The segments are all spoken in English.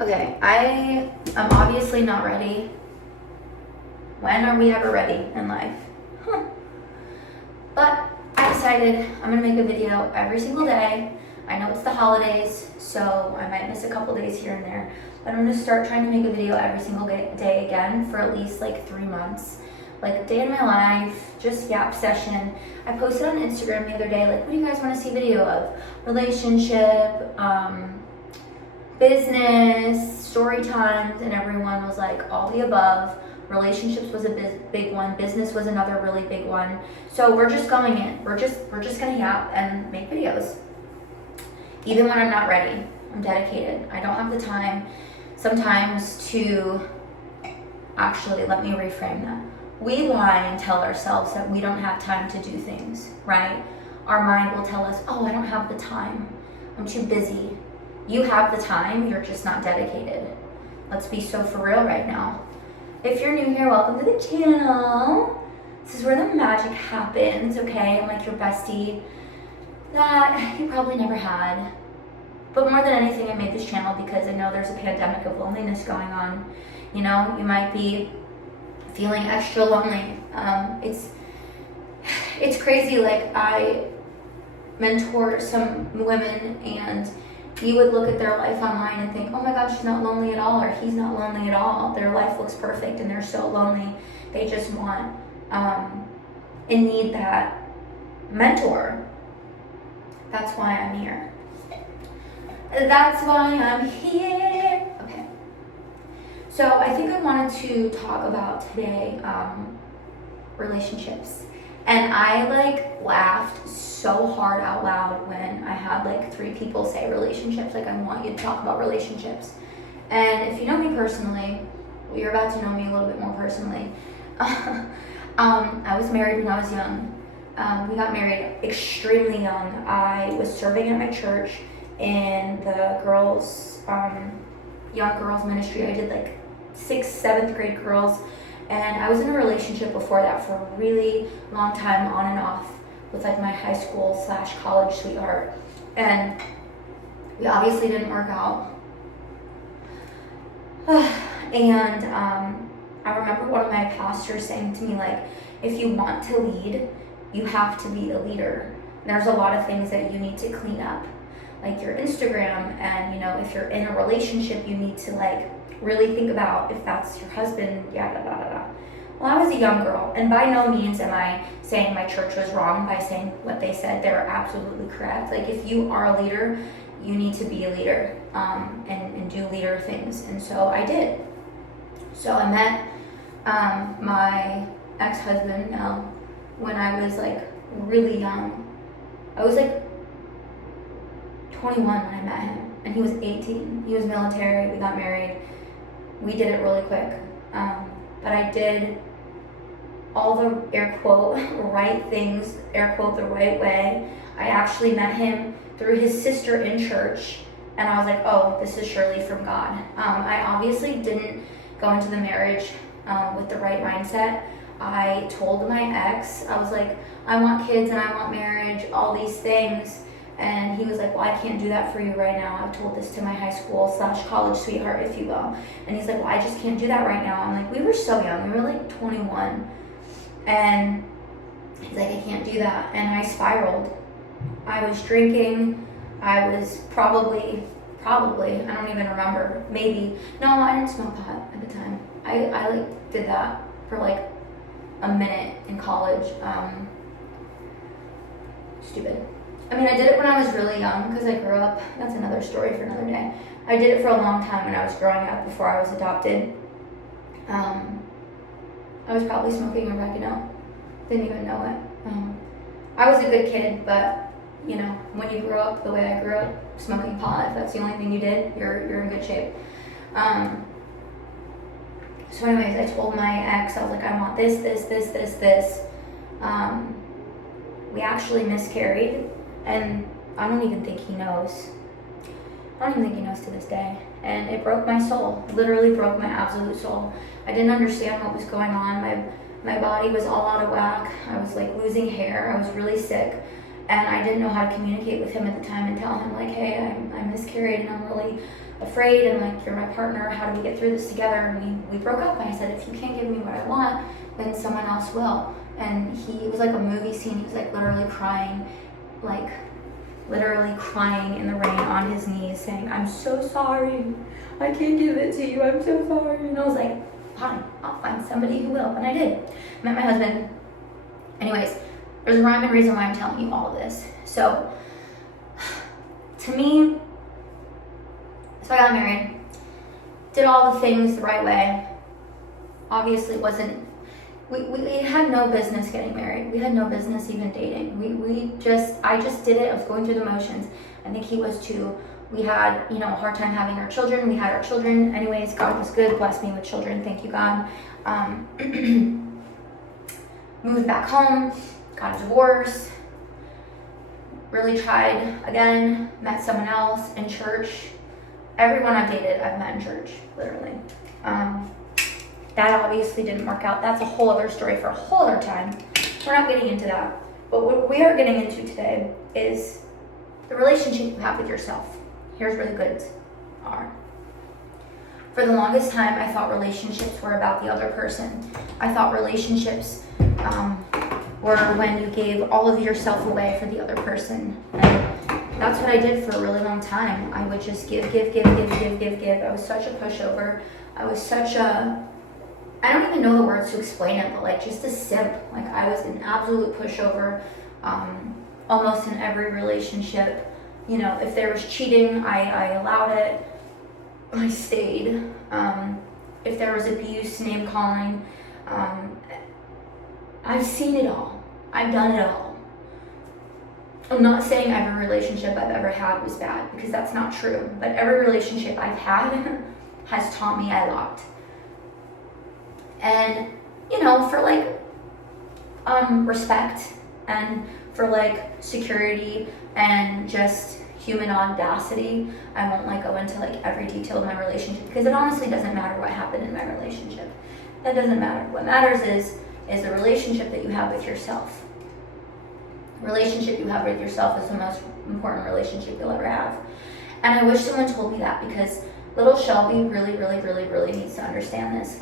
Okay, I am obviously not ready. When are we ever ready in life? But I decided I'm gonna make a video every single day. I know it's the holidays, so I might miss a couple days here and there, but I'm gonna start trying to make a video every single day again for at least like 3 months. Like a day in my life, just yap session. I posted on Instagram the other day, like, what do you guys wanna see video of? Relationship, business, story times, and everyone was like all the above. Relationships was a big one. Business was another really big one. So we're just going in. We're just gonna yap and make videos. Even when I'm not ready, I'm dedicated. I don't have the time sometimes to actually, let me reframe that. We lie and tell ourselves that we don't have time to do things, right? Our mind will tell us, oh, I don't have the time. I'm too busy. You have the time, you're just not dedicated. Let's be so for real right now. If you're new here, welcome to the channel. This is where the magic happens, okay? I'm like your bestie that you probably never had. But more than anything, I made this channel because I know there's a pandemic of loneliness going on. You know, you might be feeling extra lonely. It's crazy. Like, I mentor some women, and you would look at their life online and think, oh my gosh, she's not lonely at all, or he's not lonely at all. Their life looks perfect and they're so lonely. They just want and need that mentor. That's why I'm here. That's why I'm here. Okay. So I think I wanted to talk about today relationships. And I laughed so hard out loud when I had 3 people say relationships. Like, I want you to talk about relationships. And if you know me personally, well, you're about to know me a little bit more personally. I was married when I was young. We got married extremely young. I was serving at my church in the girls, young girls ministry. I did 6th, 7th grade girls. And I was in a relationship before that for a really long time, on and off, with my high school / college sweetheart. And we obviously didn't work out. And I remember one of my pastors saying to me, if you want to lead, you have to be a leader. There's a lot of things that you need to clean up, like your Instagram, and if you're in a relationship, you need to really think about if that's your husband, yada, yada, yada. Well, I was a young girl, and by no means am I saying my church was wrong by saying what they said. They're absolutely correct. If you are a leader, you need to be a leader, and do leader things. And so I did. So I met my ex-husband now when I was really young. I was 21 when I met him, and he was 18. He was military. We got married. We did it really quick. But I did all the air quote right things, air quote the right way. I actually met him through his sister in church, and I was like, oh, this is surely from God. I obviously didn't go into the marriage with the right mindset. I told my ex, I was like, I want kids and I want marriage, all these things. And he was like, well, I can't do that for you right now. I've told this to my high school / college sweetheart, if you will. And he's like, well, I just can't do that right now. I'm like, we were so young. We were 21. And he's like, I can't do that. And I spiraled. I was drinking. I was probably, I don't even remember. Maybe. No, I didn't smoke pot at the time. I did that for a minute in college. Stupid. I mean, I did it when I was really young because I grew up. That's another story for another day. I did it for a long time when I was growing up before I was adopted. I was probably smoking oregano. Didn't even know it. I was a good kid, but when you grew up the way I grew up, smoking pot, if that's the only thing you did, you're in good shape. So anyways, I told my ex, I was like, I want this. We actually miscarried. And I don't even think he knows. I don't even think he knows to this day. And it broke my soul. It literally broke my absolute soul. I didn't understand what was going on. My body was all out of whack. I was losing hair. I was really sick. And I didn't know how to communicate with him at the time and tell him hey, I miscarried and I'm really afraid, and like, you're my partner, how do we get through this together? And we broke up, and I said, if you can't give me what I want, then someone else will. And it was like a movie scene. He was like literally crying in the rain on his knees, saying, I'm so sorry, I can't give it to you, I'm so sorry. And I was like, fine, I'll find somebody who will. And I did. Met my husband. Anyways, there's a rhyme and reason why I'm telling you all of this. So to me, so I got married, did all the things the right way. Obviously we had no business getting married. We had no business even dating. I just did it. I was going through the motions. I think he was too. We had, a hard time having our children. We had our children. Anyways, God was good, blessed me with children. Thank you, God. Moved back home, got a divorce, really tried again, met someone else in church. Everyone I've dated, I've met in church, literally. That obviously didn't work out. That's a whole other story for a whole other time. We're not getting into that. But what we are getting into today is the relationship you have with yourself. Here's where the goods are. For the longest time, I thought relationships were about the other person. I thought relationships were when you gave all of yourself away for the other person. And that's what I did for a really long time. I would just give. I was such a pushover. I was such a, I don't even know the words to explain it, but like just a simp. Like I was an absolute pushover, almost in every relationship. If there was cheating, I allowed it. I stayed. If there was abuse, name calling, I've seen it all. I've done it all. I'm not saying every relationship I've ever had was bad, because that's not true. But every relationship I've had has taught me a lot. And, for respect, and for security, and just human audacity, I won't go into every detail of my relationship, because it honestly doesn't matter what happened in my relationship. That doesn't matter. What matters is the relationship that you have with yourself. The relationship you have with yourself is the most important relationship you'll ever have. And I wish someone told me that, because little Shelby really, really, really, really needs to understand this.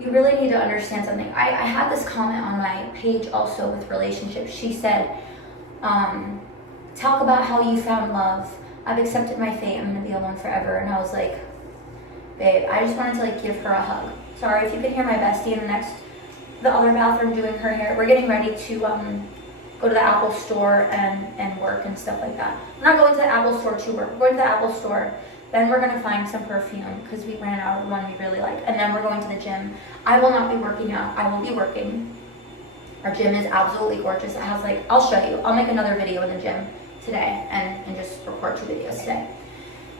You really need to understand something. I had this comment on my page also with relationships. She said, talk about how you found love. I've accepted my fate. I'm going to be alone forever. And I was like, babe, I just wanted to give her a hug. Sorry if you can hear my bestie in the other bathroom doing her hair. We're getting ready to go to the Apple store and work and stuff like that. We're not going to the Apple store to work. We're going to the Apple store. Then we're going to find some perfume, because we ran out of one we really like. And then we're going to the gym. I will not be working out. I will be working. Our gym is absolutely gorgeous. It has I'll show you. I'll make another video in the gym today and just record 2 videos today.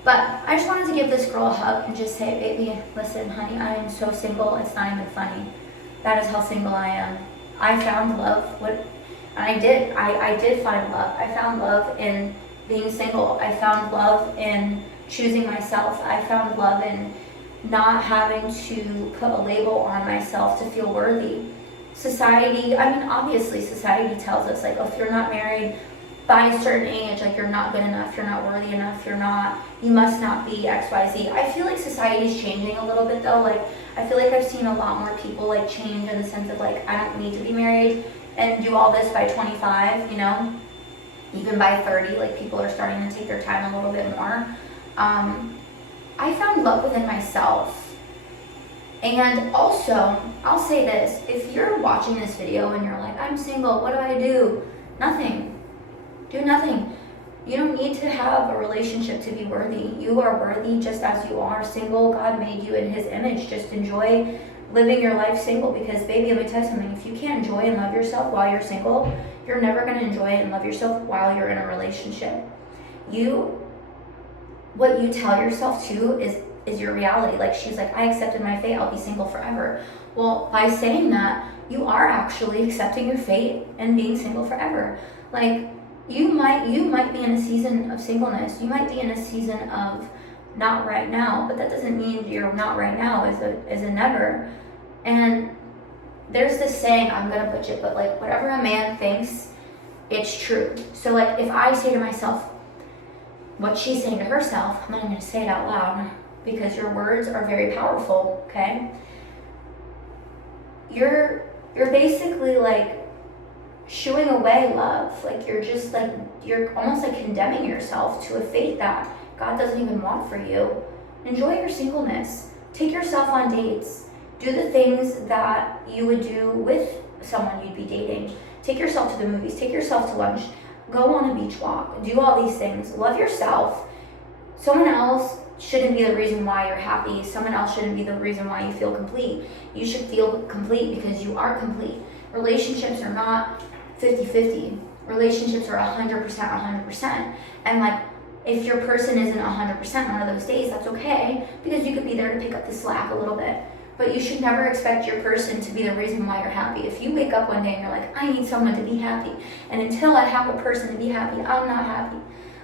But I just wanted to give this girl a hug and just say, baby, listen, honey, I am so single. It's not even funny. That is how single I am. I found love. I did find love. I found love in being single. I found love in choosing myself. I found love in not having to put a label on myself to feel worthy. Obviously society tells us if you're not married by a certain age, you're not good enough, you're not worthy enough, you must not be XYZ. I feel like society's changing a little bit though. I feel like I've seen a lot more people change in the sense of I don't need to be married and do all this by 25, even by 30, people are starting to take their time a little bit more. I found love within myself. And also, I'll say this, if you're watching this video and you're like, I'm single, what do I do? Nothing. Do nothing. You don't need to have a relationship to be worthy. You are worthy just as you are. Single, God made you in His image. Just enjoy living your life single, because baby, let me tell you something, if you can't enjoy and love yourself while you're single, you're never going to enjoy and love yourself while you're in a relationship. What you tell yourself too is your reality. She's like, I accepted my fate, I'll be single forever. Well, by saying that, you are actually accepting your fate and being single forever. You might be in a season of singleness. You might be in a season of not right now, but that doesn't mean you're not right now is a never. And there's this saying, I'm gonna butcher it, but whatever a man thinks, it's true. So if I say to myself, what she's saying to herself, I'm not even gonna say it out loud because your words are very powerful, okay? You're basically like shooing away love. Like you're just like, you're almost like condemning yourself to a fate that God doesn't even want for you. Enjoy your singleness. Take yourself on dates. Do the things that you would do with someone you'd be dating. Take yourself to the movies. Take yourself to lunch. Go on a beach walk. Do all these things. Love yourself. Someone else shouldn't be the reason why you're happy. Someone else shouldn't be the reason why you feel complete. You should feel complete because you are complete. Relationships are not 50-50. Relationships are 100%. And like, if your person isn't 100% one of those days, that's okay, because you could be there to pick up the slack a little bit. But you should never expect your person to be the reason why you're happy. If you wake up one day and you're like, I need someone to be happy, and until I have a person to be happy, I'm not happy.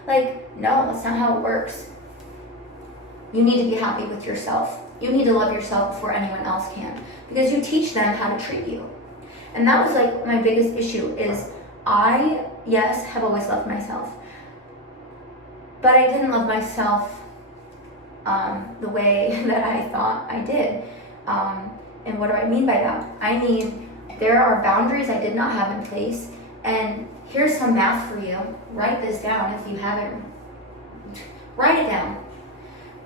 Like, no, that's not how it works. You need to be happy with yourself. You need to love yourself before anyone else can, because you teach them how to treat you. And that was like my biggest issue is I, yes, have always loved myself. But I didn't love myself the way that I thought I did. And what do I mean by that? I mean, there are boundaries I did not have in place. And here's some math for you. Write this down if you haven't. Write it down.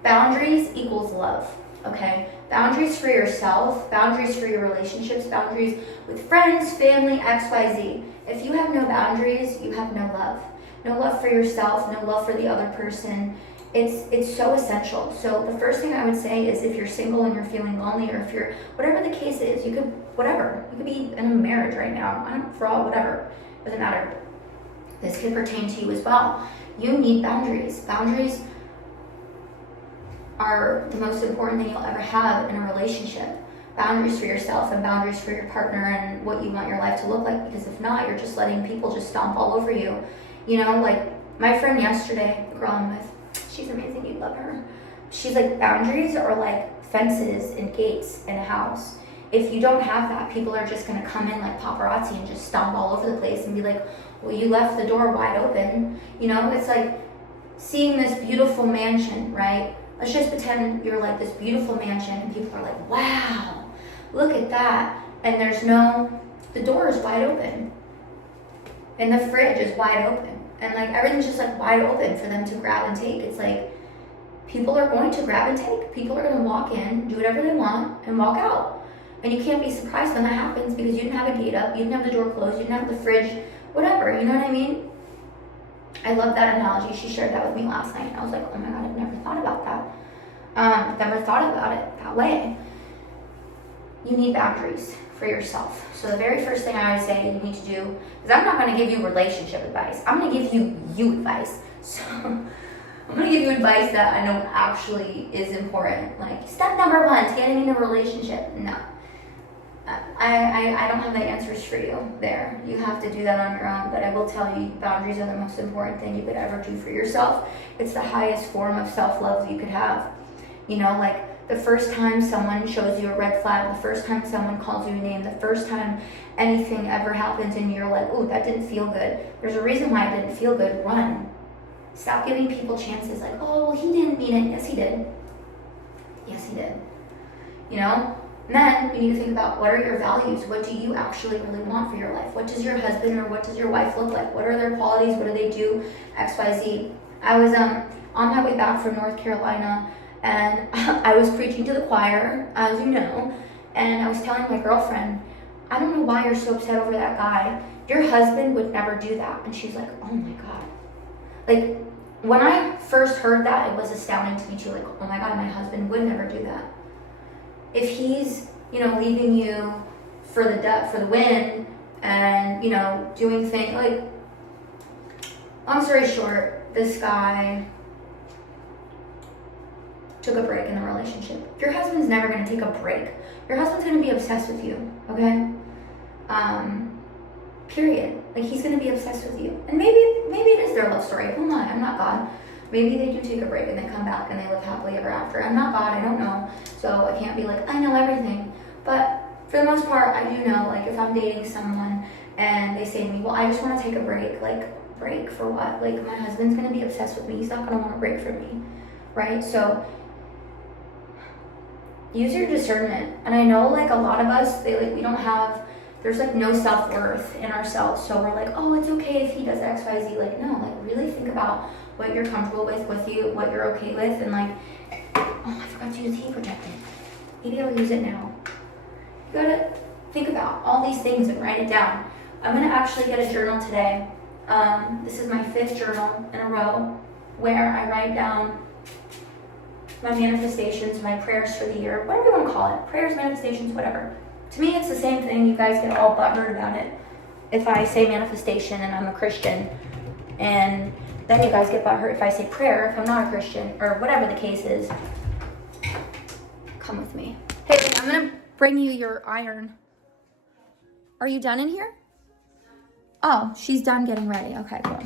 Boundaries equals love, okay? Boundaries for yourself, boundaries for your relationships, boundaries with friends, family, XYZ. If you have no boundaries, you have no love. No love for yourself, no love for the other person. It's so essential. So the first thing I would say is if you're single and you're feeling lonely, or if you're, whatever the case is, you could, whatever. You could be in a marriage right now, whatever, doesn't matter. This could pertain to you as well. You need boundaries. Boundaries are the most important thing you'll ever have in a relationship. Boundaries for yourself and boundaries for your partner and what you want your life to look like, because if not, you're just letting people just stomp all over you. You know, like my friend yesterday, the girl I'm with, she's amazing, you'd love her. She's like, boundaries are like fences and gates in a house. If you don't have that, people are just gonna come in like paparazzi and just stomp all over the place and be like, well, you left the door wide open. You know, it's like seeing this beautiful mansion, right? Let's just pretend you're like this beautiful mansion and people are like, wow, look at that. And the door is wide open. And the fridge is wide open. And like everything's just like wide open for them to grab and take. It's like people are going to grab and take. People are going to walk in, do whatever they want, and walk out. And you can't be surprised when that happens because you didn't have a gate up, you didn't have the door closed, you didn't have the fridge, whatever, you know what I mean? I love that analogy. She shared that with me last night. I was like, oh my God, I've never thought about that. Never thought about it that way. You need boundaries for yourself. So the very first thing I would say you need to do, because I'm not going to give you relationship advice. I'm going to give you advice. So I'm going to give you advice that I know actually is important. Like step number 1, getting in a relationship. No. I don't have the answers for you there. You have to do that on your own, but I will tell you boundaries are the most important thing you could ever do for yourself. It's the highest form of self-love you could have. You know, like the first time someone shows you a red flag, the first time someone calls you a name, the first time anything ever happens and you're like, oh, that didn't feel good. There's a reason why it didn't feel good. Run. Stop giving people chances like, oh, well, he didn't mean it. Yes, he did. Yes, he did. You know? And then you need to think about what are your values? What do you actually really want for your life? What does your husband or what does your wife look like? What are their qualities? What do they do? XYZ. I was on my way back from North Carolina and I was preaching to the choir, as you know, and I was telling my girlfriend, I don't know why you're so upset over that guy. Your husband would never do that. And she's like, oh my God. Like, when I first heard that, it was astounding to me too. Like, oh my God, my husband would never do that. If he's, you know, leaving you for the wind and, you know, doing things, like, long story short, this guy took a break in the relationship. Your husband's never going to take a break. Your husband's going to be obsessed with you, okay? Period. Like, he's going to be obsessed with you. And maybe it is their love story. Who am I? I'm not God. Maybe they do take a break and they come back and they live happily ever after. I'm not God. I don't know. So I can't be like, I know everything. But for the most part, I do know, like, if I'm dating someone and they say to me, well, I just want to take a break, like, break for what? Like, my husband's gonna be obsessed with me. He's not gonna want to break from me, right? So use your discernment. And I know, like, a lot of us, we don't have, there's like no self-worth in ourselves. So we're like, oh, it's okay if he does X, Y, Z. Like, no, like, really think about what you're comfortable with you, what you're okay with, and like, oh, I forgot to use heat protectant. Maybe I'll use it now. You gotta think about all these things and write it down. I'm gonna actually get a journal today. This is my 5th journal in a row where I write down my manifestations, my prayers for the year, whatever you want to call it. Prayers, manifestations, whatever. To me, it's the same thing. You guys get all butthurt about it if I say manifestation and I'm a Christian. And then you guys get butthurt if I say prayer if I'm not a Christian, or whatever the case is. Come with me. Hey, I'm going to bring you your iron. Are you done in here? Oh, she's done getting ready. Okay, cool.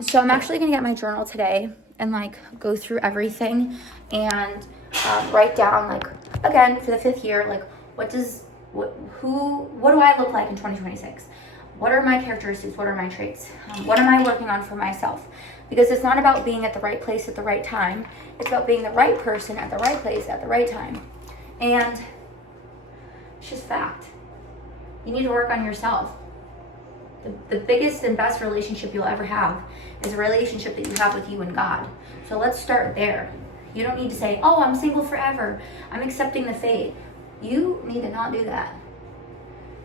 So I'm actually going to get my journal today and like go through everything and write down, like, again, for the 5th year, like, what do I look like in 2026? What are my characteristics? What are my traits? What am I working on for myself? Because it's not about being at the right place at the right time. It's about being the right person at the right place at the right time. And it's just fact. You need to work on yourself. The biggest and best relationship you'll ever have is a relationship that you have with you and God. So let's start there. You don't need to say, oh, I'm single forever. I'm accepting the fate. You need to not do that.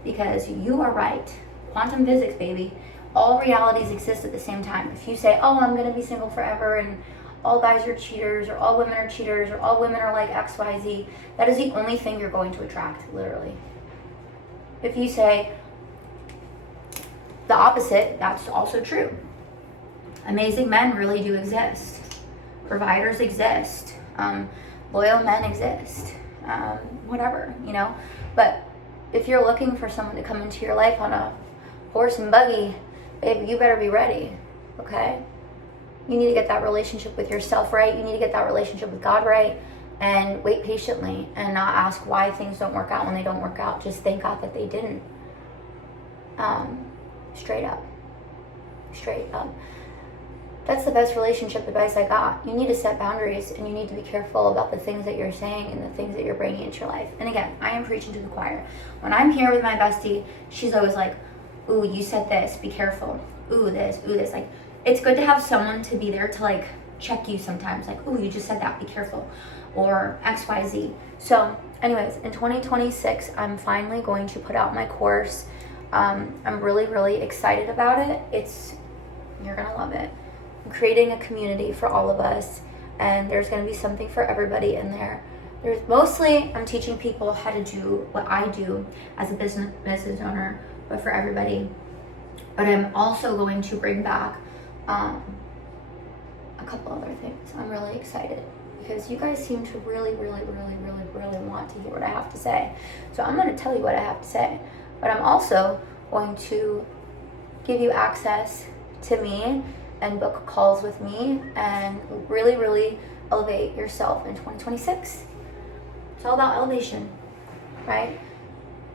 Because you are right. Quantum physics, baby. All realities exist at the same time. If you say, oh, I'm going to be single forever and all guys are cheaters, or all women are cheaters, or all women are like X, Y, Z, that is the only thing you're going to attract, literally. If you say the opposite, that's also true. Amazing men really do exist. Providers exist. Loyal men exist. Whatever, you know. But if you're looking for someone to come into your life on a horse and buggy, baby, you better be ready, okay? You need to get that relationship with yourself right. You need to get that relationship with God right, and wait patiently and not ask why things don't work out when they don't work out. Just thank God that they didn't. Straight up. That's the best relationship advice I got. You need to set boundaries, and you need to be careful about the things that you're saying and the things that you're bringing into your life. And again, I am preaching to the choir. When I'm here with my bestie, she's always like, ooh, you said this, be careful. Ooh, this. Like, it's good to have someone to be there to like check you sometimes. Like, ooh, you just said that, be careful. Or X, Y, Z. So anyways, in 2026, I'm finally going to put out my course. I'm really, really excited about it. You're gonna love it. I'm creating a community for all of us, and there's gonna be something for everybody in there. I'm teaching people how to do what I do as a business owner, but for everybody. But I'm also going to bring back a couple other things. I'm really excited because you guys seem to really, really, really, really, really want to hear what I have to say. So I'm gonna tell you what I have to say. But I'm also going to give you access to me and book calls with me and really, really elevate yourself in 2026. It's all about elevation, right?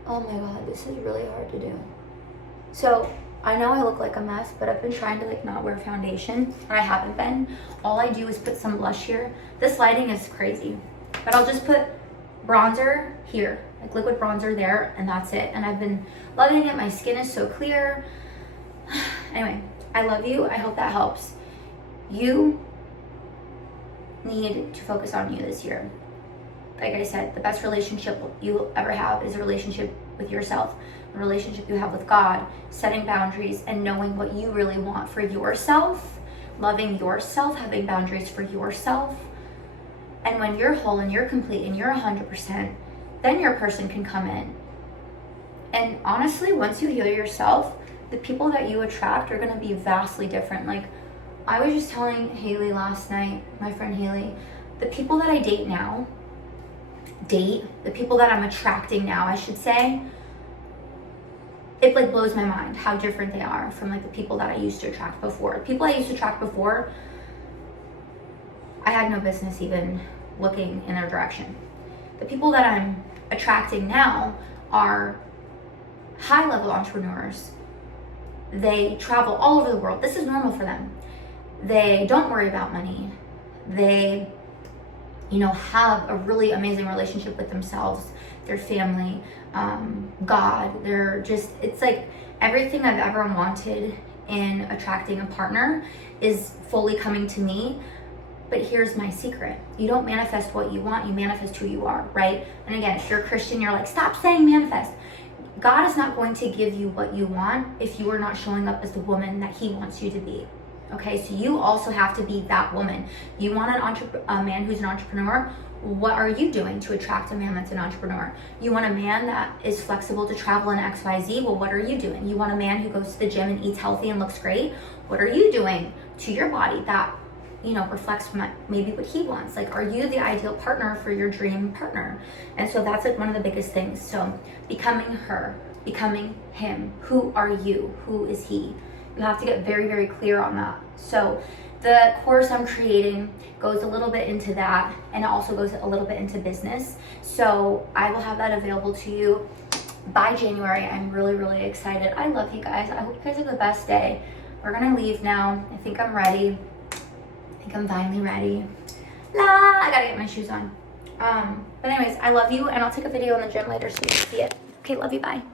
Oh my God, this is really hard to do. So I know I look like a mess, but I've been trying to like not wear foundation, and I haven't been. All I do is put some blush here. This lighting is crazy, but I'll just put bronzer here, like liquid bronzer there, and that's it. And I've been loving it. My skin is so clear. Anyway, I love you. I hope that helps. You need to focus on you this year. Like I said, the best relationship you'll ever have is a relationship with yourself, a relationship you have with God, setting boundaries and knowing what you really want for yourself, loving yourself, having boundaries for yourself. And when you're whole and you're complete and you're 100%, then your person can come in. And honestly, once you heal yourself, the people that you attract are going to be vastly different. Like, I was just telling Haley last night, my friend Haley, the people that I the people that I'm attracting now, I should say, it like blows my mind how different they are from like the people that I used to attract before. The people I used to attract before, I had no business even looking in their direction. The people that I'm attracting now are high-level entrepreneurs They travel all over the world. This is normal for them. They don't worry about money. They, have a really amazing relationship with themselves, their family, God. It's like everything I've ever wanted in attracting a partner is fully coming to me. But here's my secret. You don't manifest what you want, you manifest who you are, right? And again, if you're a Christian, you're like, stop saying manifest. God is not going to give you what you want if you are not showing up as the woman that he wants you to be. Okay, so you also have to be that woman. You want a man who's an entrepreneur. What are you doing to attract a man that's an entrepreneur? You want a man that is flexible to travel in XYZ. Well, what are you doing? You want a man who goes to the gym and eats healthy and looks great. What are you doing to your body that reflects maybe what he wants? Like, are you the ideal partner for your dream partner? And so that's like one of the biggest things. So becoming her, becoming him. Who are you? Who is he? You have to get very, very clear on that. So the course I'm creating goes a little bit into that, and it also goes a little bit into business. So I will have that available to you by January. I'm really, really excited. I love you guys. I hope you guys have the best day. We're gonna leave now. I think I'm ready. I think I'm finally ready. I gotta get my shoes on. But anyways, I love you, and I'll take a video in the gym later so you can see it. Okay, love you, bye.